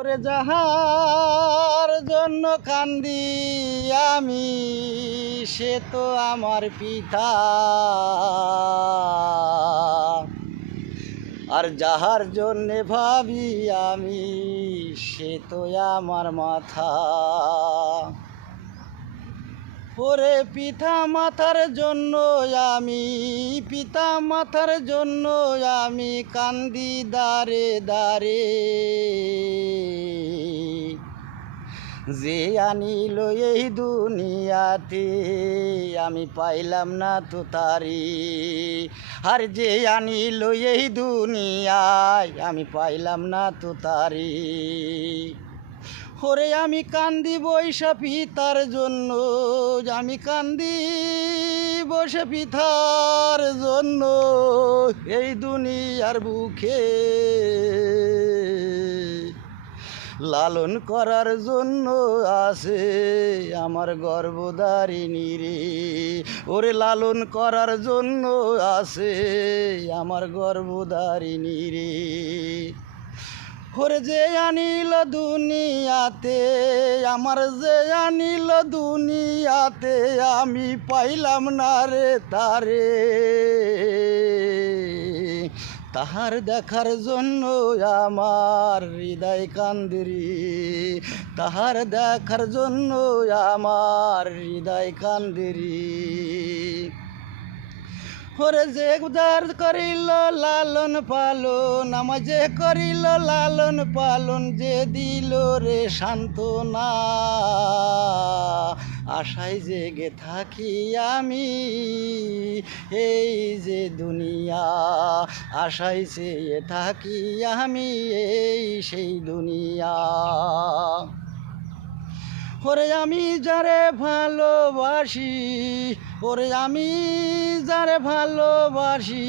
ওরে যাহার জন্য কান্দি আমি, সে তো আমার পিতা। আর যাহার জন্যে ভাবি আমি, সে তো আমার মাথা। ওরে পিতা মাতার জন্য আমি, পিতা মাতার জন্য আমি কান্দি দারে দারে। যে আনিল এই দুনিয়াতে আমি পাইলাম না তো তারি। আর যে আনিল এই দুনিয়ায় আমি পাইলাম না তো তারি। ওরে আমি কান্দি বৈশা পিতার জন্য, আমি কান্দি বসে পিতার জন্য। এই দুনিয়ার বুকে লালন করার জন্য আছে আমার গর্ভধারিণী রে। ওরে লালন করার জন্য আছে আমার গর্ভধারিণী রে। ওরে যে আনিল দুনিয়াতে, আমার যে আনিল দুনিয়াতে আমি পাইলাম না রে তারে। তাহার দেখার জন্য আমার হৃদয় কান্দিরি, তাহার দেখার জন্য আমার হৃদয় কান্দিরি। ওরে যে উদার করিল লালন পালন, আমার যে করিল লালন পালন, যে দিল রে সান্ত্বনা। আশায় জেগে থাকি আমি এই যে দুনিয়া, আশায় চেয়ে থাকি আমি এই সেই দুনিয়া। ওরে আমি যারে ভালোবাসি, ওরে আমি যারে ভালোবাসি,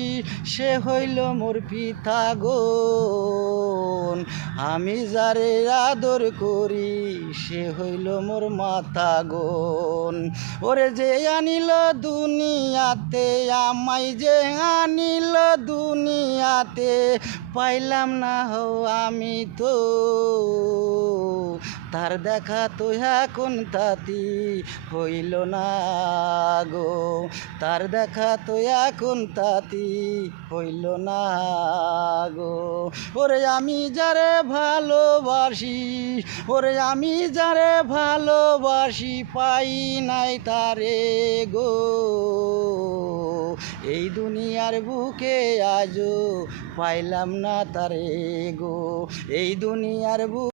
সে হইল মোর পিতা গো। আমি যারে আদর করি, সে হইল মোর মাতা গো। ওরে যে আনিল দুনিয়াতে, আমায় যে আনিল দুনিয়াতে, পাইলাম না হো আমি তো তার দেখা তো এখন তাতি হইল না গো। তার দেখা তো এখন তাতি হইল না গো। ওরে আমি যারে ভালোবাসি, ওরে আমি যারে ভালোবাসি, পাই নাই তারে গো। এই দুনিয়ার বুকে আজও পাইলাম না তারে গো। এই দুনিয়ার বুকে